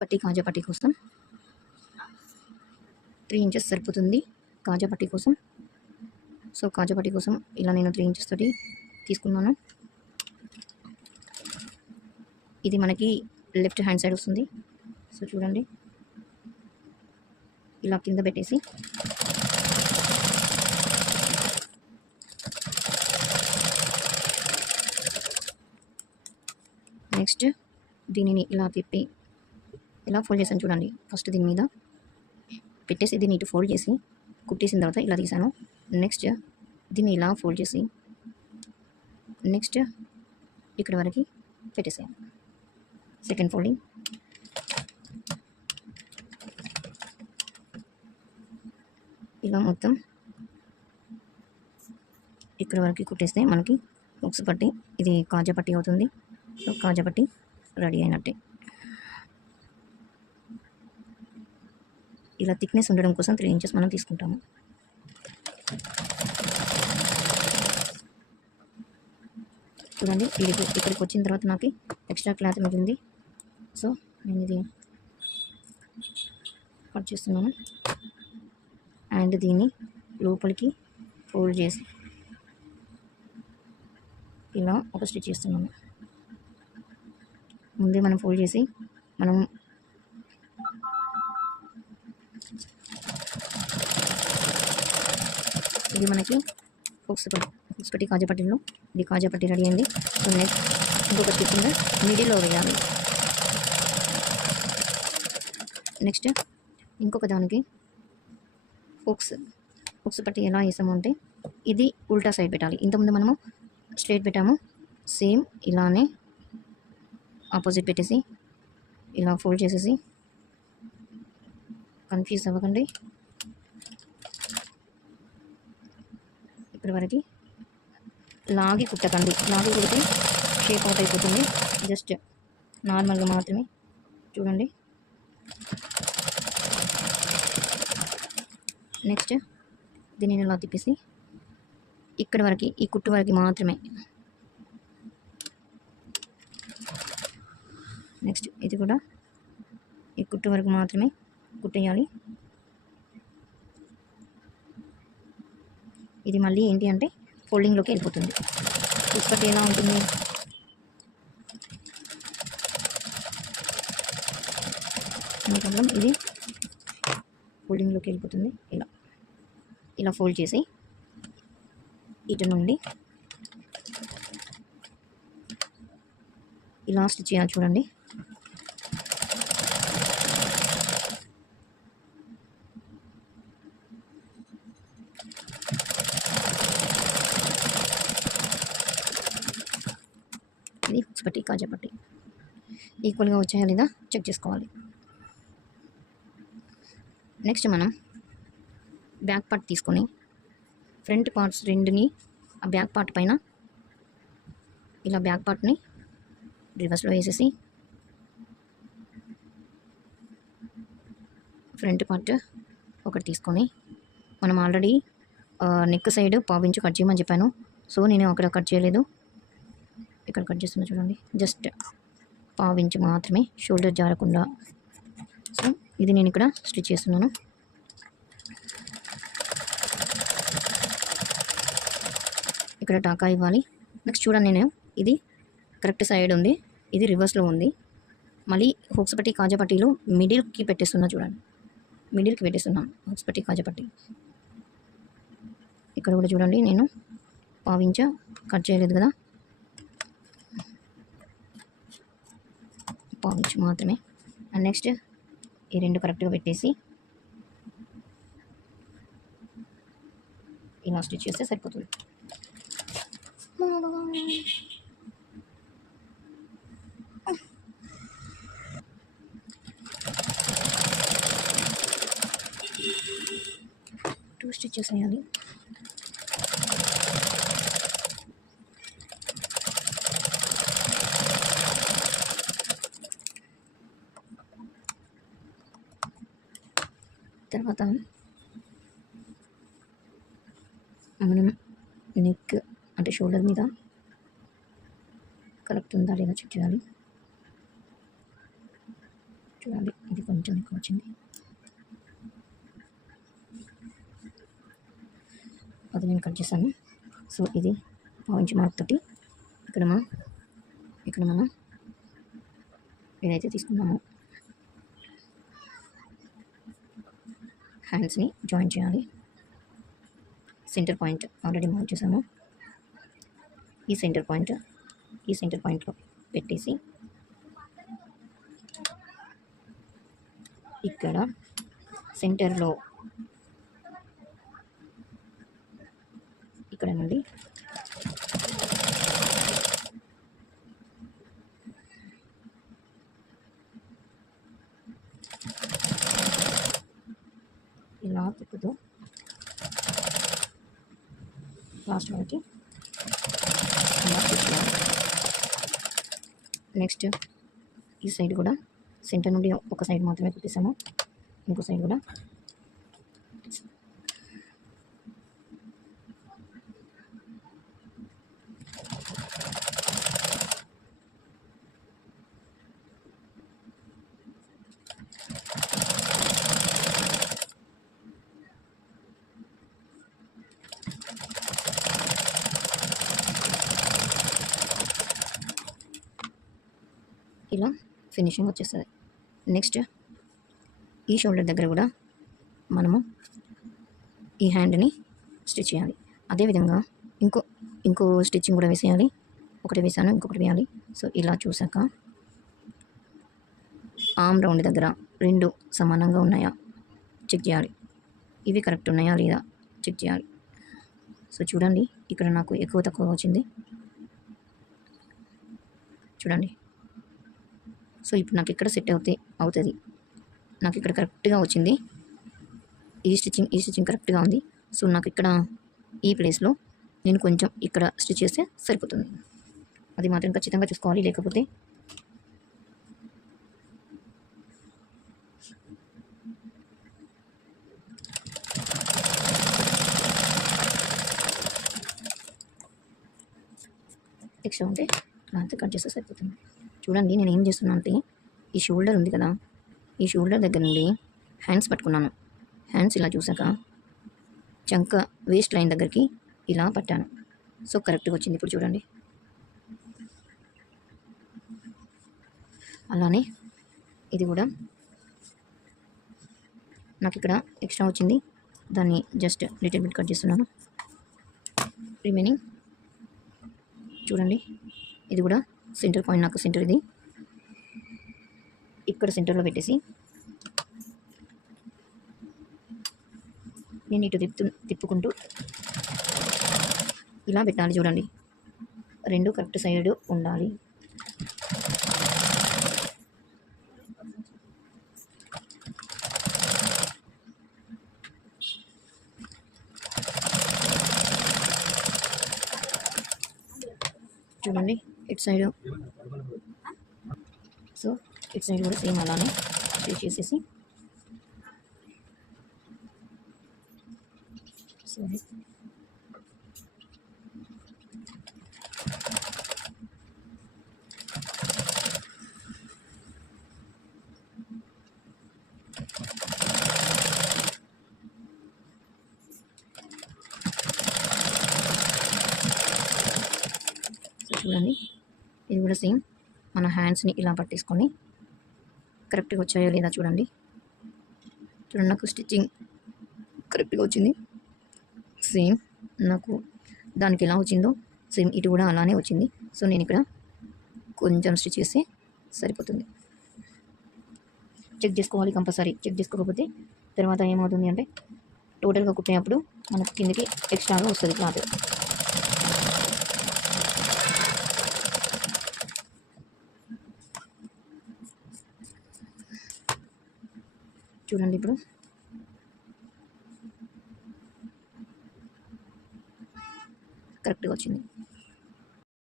కాజా పట్టీ కోసం 3 ఇంచెస్ సరిపోతుంది కాజా పట్టీ కోసం. సో కాజా పట్టీ కోసం ఇలా నేను 3 ఇంచెస్ తోటి తీసుకున్నాను. ఇది మనకి లెఫ్ట్ హ్యాండ్ సైడ్ వస్తుంది. సో చూడండి, ఇలా కింద పెట్టేసి నెక్స్ట్ దీనిని ఇలా తిప్పి ఇలా ఫోల్డ్ చేశాను చూడండి. ఫస్ట్ దీని మీద పెట్టేసి దీన్ని ఇటు ఫోల్డ్ చేసి కుట్టేసిన తర్వాత ఇలా తీసాను. నెక్స్ట్ దీన్ని ఇలా ఫోల్డ్ చేసి నెక్స్ట్ ఇక్కడ వరకు పెట్టేసాను. సెకండ్ ఫోల్డింగ్ ఇలా మొత్తం ఇక్కడ వరకు కుట్టేస్తే మనకి హుక్స్ పట్టి ఇది కాజా పట్టి అవుతుంది. సో కాజా పట్టి రెడీ అయినట్టే. ఇలా థిక్నెస్ ఉండడం కోసం 3 ఇంచెస్ మనం తీసుకుంటాము. చూడండి, ఇక్కడికి వచ్చిన తర్వాత నాకు ఎక్స్ట్రా క్లాత్ మిగిలింది. సో నేను ఇది కట్ చేస్తున్నాను అండ్ దీన్ని లోపలికి ఫోల్డ్ చేసి ఇలా ఒక స్టిచ్ చేస్తున్నాను. ముందే మనం ఫోల్డ్ చేసి మనం ఇది మనకి హుక్స్ పట్టి కాజా పట్టీలో ఇది కాజా పట్టి రెడీ అయింది. సో నెక్స్ట్ ఇంకొక స్టిచ్ ఉంది, మిడిల్లో వేయాలి. నెక్స్ట్ ఇంకొక దానికి హుక్స్ పట్టి ఎలా వేసాము అంటే ఇది ఉల్టా సైడ్ పెట్టాలి. ఇంతకుముందు మనము స్ట్రైట్ పెట్టాము, సేమ్ ఇలానే ఆపోజిట్ పెట్టేసి ఇలా ఫోల్డ్ చేసేసి కన్ఫ్యూజ్ అవ్వకండి. ఇప్పటి వరకు లాగి కుట్టకండి, లాగి కుడితే షేప్ అవుట్ అయిపోతుంది. జస్ట్ నార్మల్గా మాత్రమే చూడండి. నెక్స్ట్ దీనిని ఇలా తిప్పేసి ఇక్కడ వరకు ఈ కుట్టు వరకు మాత్రమే. నెక్స్ట్ ఇది కూడా ఈ కుట్టు వరకు మాత్రమే కుట్టేయాలి. ఇది మళ్ళీ ఏంటి అంటే ఫోల్డింగ్లోకి వెళ్ళిపోతుంది. హుక్స్ పట్టి ఎలా ఉంటుంది, నో ప్రాబ్లం, ఇది ఫోల్డింగ్లోకి వెళ్ళిపోతుంది. ఇలా ఫోల్డ్ చేసి ఇటు నుండి ఇలా స్టిచ్ చేయాలి. చూడండి, ఇది హుక్స్ పట్టి కాజా పట్టి ఈక్వల్గా వచ్చాయా లేదా చెక్ చేసుకోవాలి. నెక్స్ట్ మనం బ్యాక్ పార్ట్ తీసుకొని ఫ్రంట్ పార్ట్స్ రెండుని ఆ బ్యాక్ పార్ట్ పైన ఇలా బ్యాక్ పార్ట్ని రివర్స్లో వేసేసి ఫ్రంట్ పార్ట్ ఒకటి తీసుకొని మనం ఆల్రెడీ నెక్ సైడ్ పావించి కట్ చేయమని చెప్పాను. సో నేను అక్కడ కట్ చేయలేదు, ఇక్కడ కట్ చేస్తున్నా చూడండి. జస్ట్ పావించి మాత్రమే, షోల్డర్ జారకుండా. సో ఇది నేను ఇక్కడ స్టిచ్ చేస్తున్నాను. ఇక్కడ టాకా ఇవ్వాలి. నెక్స్ట్ చూడండి, నేను ఇది కరెక్ట్ సైడ్ ఉంది, ఇది రివర్స్లో ఉంది. మళ్ళీ హుక్స్ పట్టి కాజా పట్టీలో మిడిల్కి పెట్టేస్తున్నా చూడండి, మిడిల్కి పెట్టేస్తున్నాను హుక్స్ పట్టి కాజా పట్టి. ఇక్కడ కూడా చూడండి, నేను పావించ కట్ చేయలేదు కదా, పావించు మాత్రమే. అండ్ నెక్స్ట్ ఈ రెండు కరెక్ట్గా పెట్టేసి ఇలా స్టిచ్ చేస్తే సరిపోతుంది. టూ స్టిచెస్ వేయాలి. తర్వాత మనం నెక్ అంటే షోల్డర్ మీద కరెక్ట్ ఉందా లేదా చెక్ చేయాలి. చూడండి, ఇది కొంచెం ఎక్కువ వచ్చింది. అది నేను కట్ చేశాను. సో ఇది పావించి మార్క్ తోటి ఇక్కడ మనం ఏదైతే తీసుకున్నామో హ్యాండ్స్ని జాయిన్ చేయాలి. సెంటర్ పాయింట్ ఆల్రెడీ మార్క్ చేసాము. ఈ సెంటర్ పాయింట్లో పెట్టేసి ఇక్కడ సెంటర్లో ఇక్కడ నుండి ఇలా తిప్పుతూ లాస్ట్ వరకు నెక్స్ట్ ఈ సైడ్ కూడా సెంటర్ నుండి ఒక సైడ్ మాత్రమే కుట్టేసాము. ఇంకో సైడ్ కూడా ఇలా ఫినిషింగ్ వచ్చేస్తుంది. నెక్స్ట్ ఈ షోల్డర్ దగ్గర కూడా మనము ఈ హ్యాండ్ని స్టిచ్ చేయాలి. అదేవిధంగా ఇంకో స్టిచ్చింగ్ కూడా వేసేయాలి. ఒకటి వేసాను, ఇంకొకటి వేయాలి. సో ఇలా చూసాక ఆర్మ్ రౌండ్ దగ్గర రెండు సమానంగా ఉన్నాయా చెక్ చేయాలి. ఇవి కరెక్ట్ ఉన్నాయా లేదా చెక్ చేయాలి. సో చూడండి, ఇక్కడ నాకు ఎక్కువ తక్కువ వచ్చింది చూడండి. సో ఇప్పుడు నాకు ఇక్కడ సెట్ అవుతుంది. నాకు ఇక్కడ కరెక్ట్గా వచ్చింది. ఈ స్టిచ్చింగ్ కరెక్ట్గా ఉంది. సో నాకు ఇక్కడ ఈ ప్లేస్లో నేను కొంచెం ఇక్కడ స్టిచ్ చేస్తే సరిపోతుంది. అది మాత్రం ఖచ్చితంగా చూసుకోవాలి. లేకపోతే ఎక్స్ట్రా ఉంటే అంతే కట్ చేస్తే సరిపోతుంది. చూడండి, నేను ఏం చేస్తున్నా అంటే ఈ షోల్డర్ ఉంది కదా, ఈ షోల్డర్ దగ్గర నుండి హ్యాండ్స్ పట్టుకున్నాను. హ్యాండ్స్ ఇలా చూసాక చంక వేస్ట్ లైన్ దగ్గరికి ఇలా పట్టాను. సో కరెక్ట్గా వచ్చింది. ఇప్పుడు చూడండి, అలానే ఇది కూడా నాకు ఇక్కడ ఎక్స్ట్రా వచ్చింది. దాన్ని జస్ట్ లిటిల్ బిట్ కట్ చేస్తున్నాను. రిమైనింగ్ చూడండి, ఇది కూడా సెంటర్ పాయింట్, నాకు సెంటర్ ఇది ఇక్కడ సెంటర్లో పెట్టేసి నేను ఇటు తిప్పుకుంటూ ఇలా పెట్టాలి. చూడండి, రెండు కరెక్ట్ సైడ్ ఉండాలి. చూడండి, ఇటు సైడ్, సో ఇటు సైడ్ కూడా సేమ్ అలానే స్టిచ్ చేసేసి సారీ చూడండి, ఇది కూడా సేమ్ మన హ్యాండ్స్ని ఇలా పట్టేసుకొని కరెక్ట్గా వచ్చాయో లేదా చూడండి. నాకు స్టిచ్చింగ్ కరెక్ట్గా వచ్చింది. సేమ్ నాకు దానికి ఎలా వచ్చిందో సేమ్ ఇటు కూడా అలానే వచ్చింది. సో నేను ఇక్కడ కొంచెం స్టిచ్ చేస్తే సరిపోతుంది. చెక్ చేసుకోవాలి కంపల్సరీ. చెక్ చేసుకోకపోతే తర్వాత ఏమవుతుంది అంటే టోటల్గా కుట్టినప్పుడు మనకు కిందకి ఎక్స్ట్రాగా వస్తుంది క్లాత్. చూడండి, ఇప్పుడు కరెక్ట్గా వచ్చింది.